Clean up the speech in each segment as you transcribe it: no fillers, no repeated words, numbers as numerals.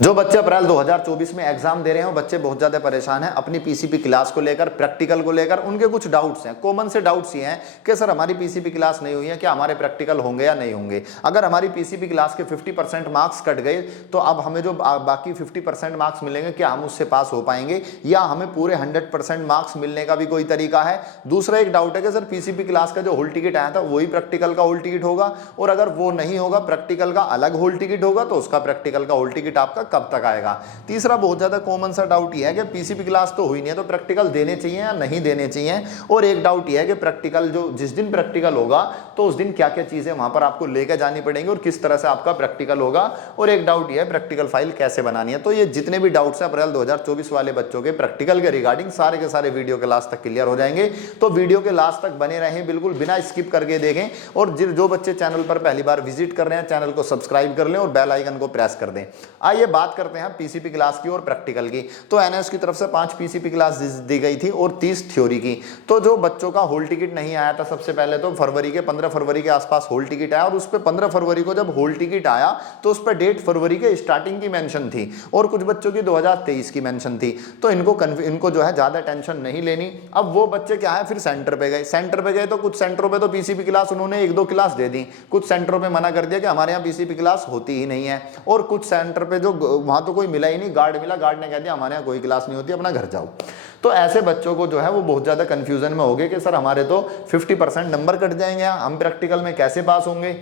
जो बच्चे अप्रैल 2024 में एग्जाम दे रहे हैं वो बच्चे बहुत ज्यादा परेशान हैं अपनी पीसीपी क्लास को लेकर, प्रैक्टिकल को लेकर। उनके कुछ डाउट्स हैं, कॉमन से डाउट्स ये हैं कि सर हमारी पीसीपी क्लास नहीं हुई है, क्या हमारे प्रैक्टिकल होंगे या नहीं होंगे। अगर हमारी पीसीपी क्लास के 50% मार्क्स कट गए तो अब हमें जो बाकी 50% मार्क्स मिलेंगे क्या हम उससे पास हो पाएंगे, या हमें पूरे 100% मार्क्स मिलने का भी कोई तरीका है। दूसरा एक डाउट है कि सर पीसीपी क्लास का जो होल टिकट आया था वही प्रैक्टिकल का होल टिकट होगा, और अगर वो नहीं होगा, प्रैक्टिकल का अलग होल टिकट होगा, तो उसका प्रैक्टिकल का होल टिकट आपका कब तक आएगा। तीसरा बहुत ज्यादा कॉमन सा डाउट ये है कि पीसीपी क्लास तो हुई नहीं है तो प्रैक्टिकल देने चाहिए या नहीं देने चाहिए। और एक डाउट ये है कि प्रैक्टिकल जो जिस दिन प्रैक्टिकल होगा तो उस दिन क्या क्या चीजें वहां पर आपको लेकर जानी पड़ेंगी और किस तरह से आपका प्रैक्टिकल होगा। और एक डाउट ये है प्रैक्टिकल फाइल कैसे बनानी है। तो ये जितने भी डाउट्स हैं अप्रैल 2024 वाले बच्चों के प्रैक्टिकल के रिगार्डिंग सारे के सारे वीडियो के लास्ट तक क्लियर हो जाएंगे। तो वीडियो के लास्ट तक बने रहें, बिल्कुल बिना स्किप करके देखें। और जो बच्चे चैनल पर पहली बार विजिट कर रहे हैं चैनल को सब्सक्राइब कर लें और बेल आइकन को प्रेस कर दें। आइए बात करते हैं पीसीपी क्लास की और प्रैक्टिकल की। तो एनएस की तरफ से 5 पीसीपी क्लास दी गई थी और 30 थ्योरी की। तो जो बच्चों का होल टिकट नहीं आया था, सबसे पहले तो 15 फरवरी के आसपास होल टिकट आया, और उस पे 15 फरवरी को जब होल टिकट आया तो उस पे डेट फरवरी के स्टार्टिंग की मेंशन थी और कुछ बच्चों की 2023 की मेंशन थी। तो इनको जो है ज्यादा टेंशन नहीं लेनी। अब वो बच्चे क्या है फिर सेंटर पे गए तो कुछ सेंटरों पे तो पीसीपी क्लास उन्होंने 1-2 क्लास दे दी, कुछ सेंटरों पे मना कर दिया कि हमारे यहाँ पीसीपी क्लास होती ही नहीं है, और कुछ सेंटर पे जो वहां तो कोई मिला ही नहीं, गार्ड मिला, गार्ड ने कह दिया हमारे यहाँ कोई क्लास नहीं होती, अपना घर जाओ। तो ऐसे बच्चों को जो है वो बहुत ज्यादा कंफ्यूजन में हो गए कि सर हमारे तो 50% नंबर कट जाएंगे, हम प्रैक्टिकल में कैसे पास होंगे।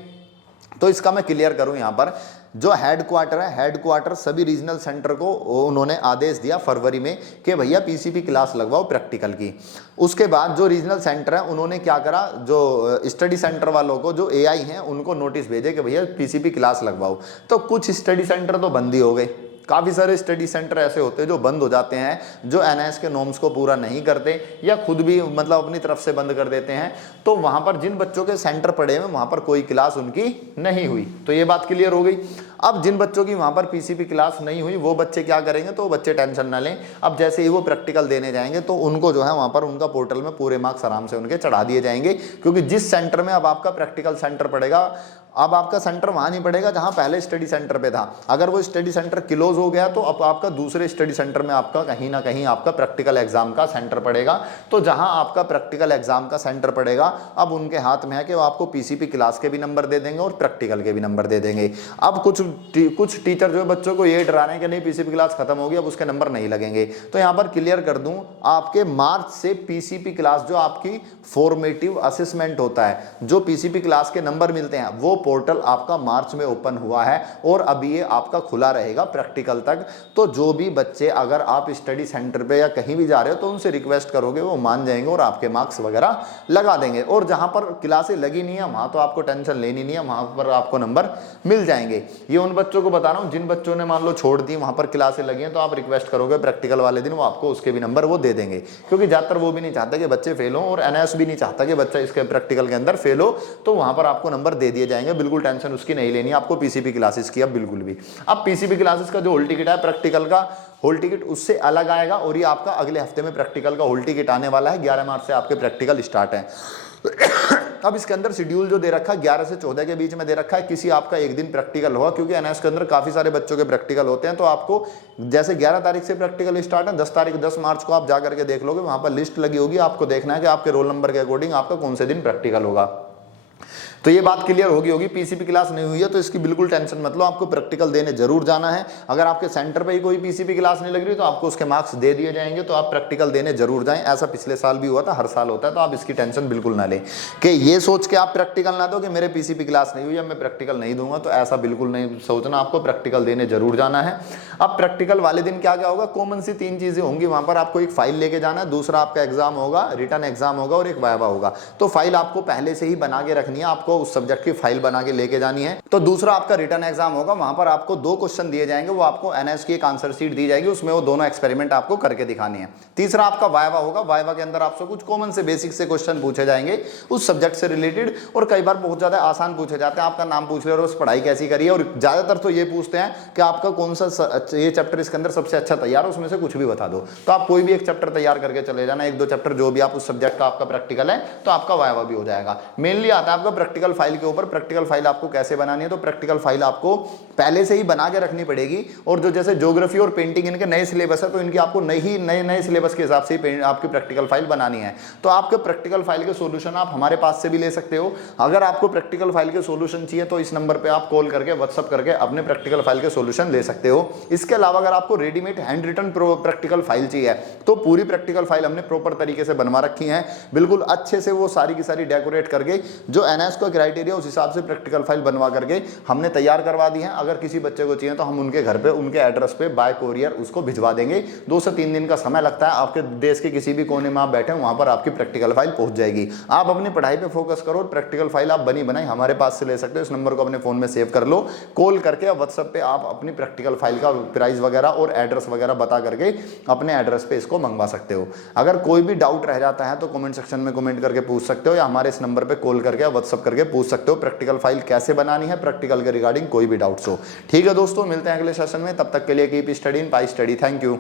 तो इसका मैं क्लियर करूं, यहां पर जो हेडक्वार्टर है, हेडक्वार्टर सभी रीजनल सेंटर को उन्होंने आदेश दिया फरवरी में कि भैया पीसीपी क्लास लगवाओ प्रैक्टिकल की। उसके बाद जो रीजनल सेंटर है उन्होंने क्या करा, जो स्टडी सेंटर वालों को, जो एआई हैं, उनको नोटिस भेजे कि भैया पीसीपी क्लास लगवाओ। तो कुछ स्टडी सेंटर तो बंद ही हो गए, काफ़ी सारे स्टडी सेंटर ऐसे होते हैं जो बंद हो जाते हैं, जो एनआईएस के नॉर्म्स को पूरा नहीं करते या खुद भी मतलब अपनी तरफ से बंद कर देते हैं। तो वहां पर जिन बच्चों के सेंटर पड़े हुए वहां पर कोई क्लास उनकी नहीं हुई। तो ये बात क्लियर हो गई। अब जिन बच्चों की वहां पर पीसीपी क्लास नहीं हुई वो बच्चे क्या करेंगे, तो बच्चे टेंशन ना लें। अब जैसे ही वो प्रैक्टिकल देने जाएंगे तो उनको जो है वहां पर उनका पोर्टल में पूरे मार्क्स आराम से उनके चढ़ा दिए जाएंगे, क्योंकि जिस सेंटर में अब आपका प्रैक्टिकल सेंटर पड़ेगा, अब आपका सेंटर वहां नहीं पड़ेगा जहां पहले स्टडी सेंटर पे था। अगर वो स्टडी सेंटर क्लोज हो गया तो अब आपका दूसरे स्टडी सेंटर में आपका कहीं ना कहीं आपका प्रैक्टिकल एग्जाम का सेंटर पड़ेगा। तो जहां आपका प्रैक्टिकल एग्जाम का सेंटर पड़ेगा अब उनके हाथ में है कि वो आपको पीसीपी क्लास के भी नंबर दे देंगे और प्रैक्टिकल के भी नंबर दे देंगे। अब कुछ टीचर जो है बच्चों को ये डरा रहे हैं कि नहीं पीसीपी क्लास खत्म होगी, अब उसके नंबर नहीं लगेंगे। तो यहां पर क्लियर कर दूं, आपके मार्च से पीसीपी क्लास जो आपकी फॉर्मेटिव असेसमेंट होता है, जो पीसीपी क्लास के नंबर मिलते हैं, वो पोर्टल आपका मार्च में ओपन हुआ है और अभी ये आपका खुला रहेगा प्रैक्टिकल तक। तो जो भी बच्चे अगर आप स्टडी सेंटर पे या कहीं भी जा रहे हो तो उनसे रिक्वेस्ट करोगे, वो मान जाएंगे और आपके मार्क्स वगैरह लगा देंगे। और जहां पर क्लासें लगी नहीं है वहां तो आपको टेंशन लेनी नहीं है, वहां पर आपको नंबर मिल जाएंगे। ये उन बच्चों को बता रहा हूं जिन बच्चों ने मान लो छोड़ दी, वहां पर क्लासें लगी हैं, तो आप रिक्वेस्ट करोगे प्रैक्टिकल वाले दिन वो आपको उसके भी नंबर वो दे देंगे, क्योंकि ज्यादातर वो भी नहीं चाहता कि बच्चे फेल हो और एनएस भी नहीं चाहता कि बच्चा इसके प्रैक्टिकल के अंदर फेल हो। तो वहां पर आपको नंबर दे दिए जाएंगे, बिल्कुल टेंशन उसकी नहीं लेनी आपको पीसीपी क्लासेस की अब बिल्कुल भी। अब पीसीपी क्लासेस का जो होल टिकट है प्रैक्टिकल का होल टिकट उससे अलग आएगा, और ये आपका अगले हफ्ते में प्रैक्टिकल का होल टिकट आने वाला है। 11 मार्च से आपके प्रैक्टिकल स्टार्ट है। अब इसके अंदर शेड्यूल जो दे रखा है 11 से 14 के बीच में दे रखा है, किसी आपका एक दिन प्रैक्टिकल होगा, क्योंकि एनएस के अंदर काफी सारे बच्चों के प्रैक्टिकल होते हैं। तो आपको जैसे 11 तारीख से प्रैक्टिकल स्टार्ट है, 10 मार्च को आप जाकर के देख लोगे, वहां पर लिस्ट लगी होगी, आपको देखना है कि आपके रोल नंबर के अकॉर्डिंग आपका कौन से दिन प्रैक्टिकल होगा। तो ये बात क्लियर होगी पीसीपी क्लास नहीं हुई है तो इसकी बिल्कुल टेंशन मत लो, आपको प्रैक्टिकल देने जरूर जाना है। अगर आपके सेंटर पे ही कोई पीसीपी क्लास नहीं लग रही तो आपको उसके मार्क्स दे दिए जाएंगे, तो आप प्रैक्टिकल देने जरूर जाएं। ऐसा पिछले साल भी हुआ था, हर साल होता है, तो आप इसकी टेंशन बिल्कुल ना लें कि ये सोच के आप प्रैक्टिकल ना दो कि मेरे पीसीपी क्लास नहीं हुई है मैं प्रैक्टिकल नहीं दूंगा। तो ऐसा बिल्कुल नहीं सोचना, आपको प्रैक्टिकल देने जरूर जाना है। अब प्रैक्टिकल वाले दिन क्या क्या होगा, कॉमन सी 3 चीजें होंगी वहां पर। आपको एक फाइल लेके जाना है, दूसरा आपका एग्जाम होगा, रिटन एग्जाम होगा, और एक वाइवा होगा। तो फाइल आपको पहले से ही बना के रखनी है, आपको उस सब्जेक्ट की फाइल बना के लेके जानी है। तो दूसरा आपका रिटन एग्जाम होगा, वहां पर आपको 2 क्वेश्चन दिए जाएंगे, वो आपको एनएस की एक आंसर शीट दी जाएगी, उसमें वो दोनों एक्सपेरिमेंट आपको करके दिखानी है। तीसरा आपका वाइवा होगा, वाइवा के अंदर आपसे कुछ कॉमन से बेसिक से क्वेश्चन पूछे जाएंगे उस सब्जेक्ट से रिलेटेड, और कई बार बहुत ज्यादा आसान पूछे जाते हैं। आपका नाम पूछ रहे हो, उस पढ़ाई कैसी करी है, और ज्यादातर तो ये पूछते हैं कि आपका कौन सा ये चैप्टर इसके अंदर सबसे अच्छा तैयार है, उसमें से कुछ भी बता दो। तो आप कोई भी एक चैप्टर तैयार करके चले जाना, 1-2 चैप्टर जो भी आप उस सब्जेक्ट का आपका प्रैक्टिकल है, तो आपका वाइवा भी हो जाएगा। मेनली आता है आपका प्रैक्टिकल प्रैक्टिकल फाइल के ऊपर, प्रैक्टिकल फाइल आपको कैसे बनानी है, तो प्रैक्टिकल फाइल आपको पहले से ही बना के रखनी पड़ेगी। और जो जैसे ज्योग्राफी और पेंटिंग इनके नए सिलेबस है, तो इनकी आपको नए सिलेबस के हिसाब से ही आपकी प्रैक्टिकल फाइल बनानी है। तो आपके प्रैक्टिकल फाइल के सॉल्यूशन आप हमारे पास से भी ले सकते हो। अगर आपको प्रैक्टिकल फाइल के सॉल्यूशन चाहिए तो इस नंबर पे आप कॉल करके, व्हाट्सअप करके अपने प्रैक्टिकल फाइल के सॉल्यूशन ले सकते हो। इसके अलावा अगर आपको readymade hand written practical file चाहिए तो पूरी प्रैक्टिकल फाइल हमने प्रॉपर तरीके से बनवा रखी है, बिल्कुल अच्छे से वो सारी की सारी डेकोरेट करके, जो एनएसको क्राइटेरिया उस हिसाब से प्रैक्टिकल फाइल बनवा करके हमने तैयार करवा दी है। अगर किसी बच्चे को चाहिए तो हम उनके घर पे, उनके एड्रेस पे बाय कोरियर उसको भिजवा देंगे। 2 से 3 दिन का समय लगता है। आपके देश के किसी भी कोने में आप बैठे वहां पर आपकी प्रैक्टिकल फाइल पहुंच जाएगी। आप अपनी पढ़ाई पे फोकस करो, प्रैक्टिकल फाइल आप बनी बनाई हमारे पास से ले सकते हो। इस नंबर को अपने फोन में सेव कर लो, कॉल करके व्हाट्सएप पे आप अपनी प्रैक्टिकल फाइल का प्राइस वगैरह और एड्रेस वगैरह बता करके अपने एड्रेस पे इसको मंगवा सकते हो। अगर कोई भी डाउट रह जाता है तो कमेंट सेक्शन में कमेंट करके पूछ सकते हो, या हमारे इस नंबर पे कॉल करके व्हाट्सएप करके पूछ सकते हो प्रैक्टिकल फाइल कैसे बनानी है, प्रैक्टिकल के रिगार्डिंग कोई भी डाउट्स हो। ठीक है दोस्तों, मिलते हैं अगले सेशन में, तब तक के लिए keep study in pi study. Thank you.